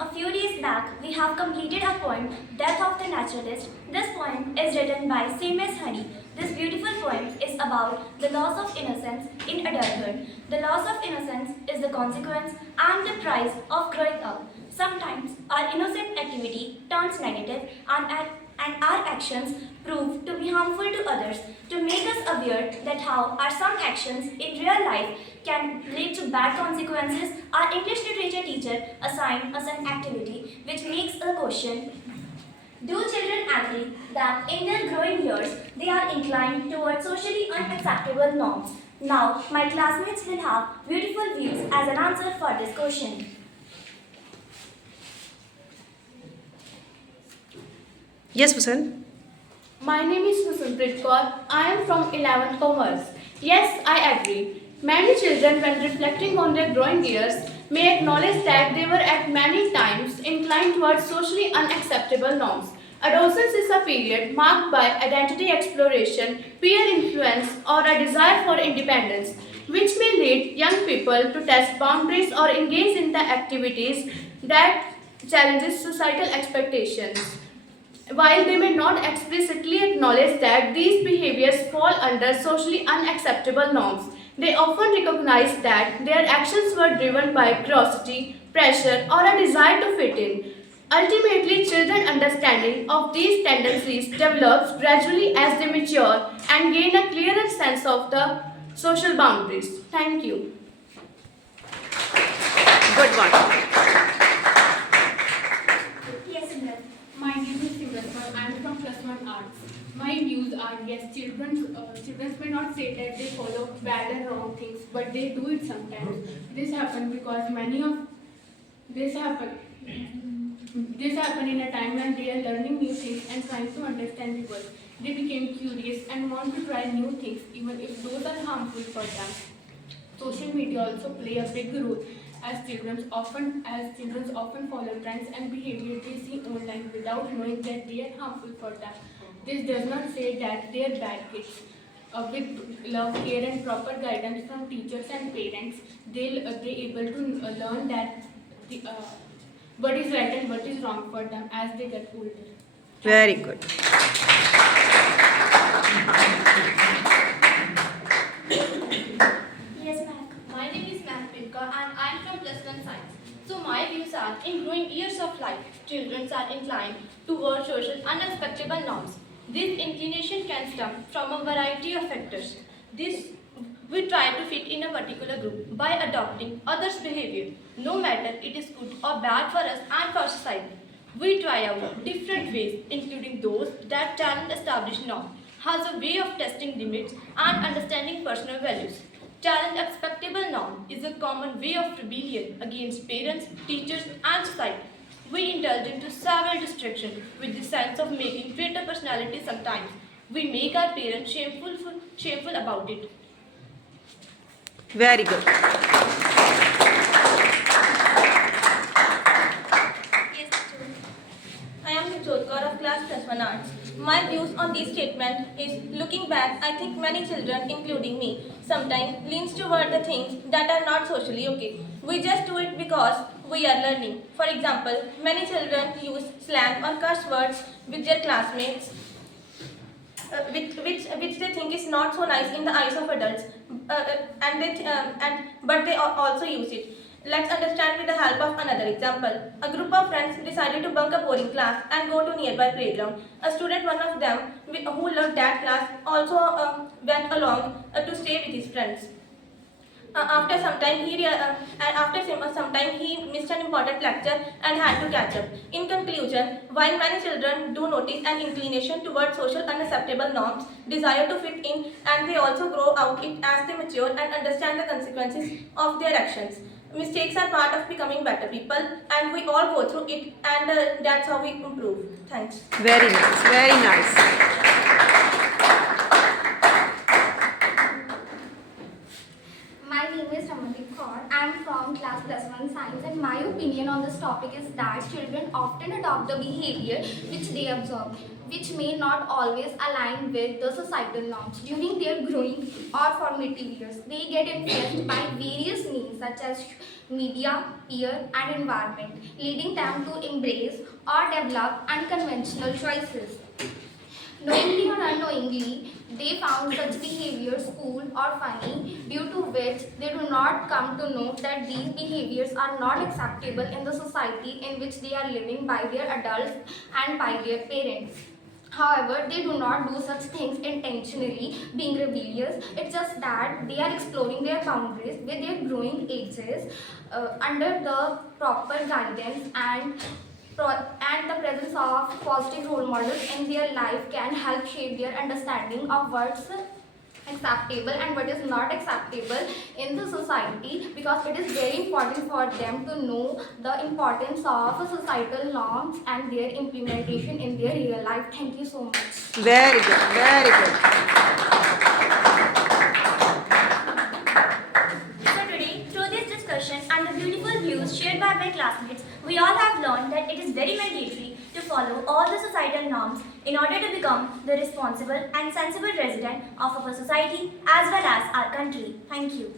a few days back, we have completed a poem, Death of the Naturalist. This poem is written by Seamus Honey. This beautiful poem is about the loss of innocence in adulthood. The loss of innocence is the consequence and the price of growing up. Sometimes our innocent activity turns negative and our actions prove to be harmful to others. To make us aware that how our some actions in real life can lead to bad consequences, our English literature teacher assigned us an activity which makes a question. Do children agree that in their growing years they are inclined towards socially unacceptable norms? Now, my classmates will have beautiful views as an answer for this question. Yes, Vasan. My name is Vasunprit Kaur. I am from 11th Commerce. Yes, I agree. Many children, when reflecting on their growing years, may acknowledge that they were at many times inclined towards socially unacceptable norms. Adolescence is a period marked by identity exploration, peer influence, or a desire for independence, which may lead young people to test boundaries or engage in the activities that challenges societal expectations. While they may not explicitly acknowledge that these behaviors fall under socially unacceptable norms, they often recognize that their actions were driven by curiosity, pressure, or a desire to fit in. Ultimately, children's understanding of these tendencies develops gradually as they mature and gain a clearer sense of the social boundaries. Thank you. Good one. Yes, Simran. My name is Simran. I am from Plus One Arts. My views are yes, children may not say that they follow bad and wrong things, but they do it sometimes. This happens because many of this happen. This happened in a time when they are learning new things and trying to understand the world. They became curious and want to try new things, even if those are harmful for them. Social media also play a big role as children often follow trends and behavior they see online without knowing that they are harmful for them. This does not say that they are bad kids. With love, care, and proper guidance from teachers and parents, they able to learn that what is right and what is wrong for them as they get older. Very good. Yes, ma'am. My name is Mahpilka and I am from Plus One Science. So my views are, in growing years of life, children are inclined towards social unexpectable norms. This inclination can stem from a variety of factors. This we try to fit in a particular group by adopting others' behavior, no matter it is good or bad for us and for society. We try out different ways, including those that challenge established norms, has a way of testing limits and understanding personal values. Challenge acceptable norm is a common way of rebellion against parents, teachers, and society. We indulge into several distractions with the sense of making greater personality sometimes. We make our parents shameful about it. Very good. Yes, teacher. I am Nipjot Kaur of class plus 1 arts. My views on this statement is looking back, I think many children, including me, sometimes leans toward the things that are not socially okay. We just do it because we are learning. For example, many children use slang or curse words with their classmates, which they think is not so nice in the eyes of adults, but they also use it. Let's understand with the help of another example. A group of friends decided to bunk a boring class and go to nearby playground. A student, one of them, who loved that class, also went along to stay with his friends. After some time, he missed an important lecture and had to catch up. In conclusion, while many children do notice an inclination towards social unacceptable norms, desire to fit in, and they also grow out it as they mature and understand the consequences of their actions. Mistakes are part of becoming better people, and we all go through it, and that's how we improve. Thanks. Very nice. Very nice. My name is Ramandeep Kaur. I am from class plus 1 science and my opinion on this topic is that children often adopt the behavior which they observe, which may not always align with the societal norms. During their growing or formative years, they get influenced by various means such as media, peer, and environment, leading them to embrace or develop unconventional choices. Knowingly or unknowingly, they found such behaviors cool or funny, due to which they do not come to know that these behaviors are not acceptable in the society in which they are living by their adults and by their parents. However, they do not do such things intentionally, being rebellious. It's just that they are exploring their boundaries with their growing ages under the proper guidance and the presence of positive role models in their life can help shape their understanding of what's acceptable and what is not acceptable in the society, because it is very important for them to know the importance of societal norms and their implementation in their real life. Thank you so much. Very good. Very good. So today, through this discussion and the beautiful views shared by my classmates, we all have learned that it is very mandatory to follow all the societal norms in order to become the responsible and sensible resident of our society as well as our country. Thank you.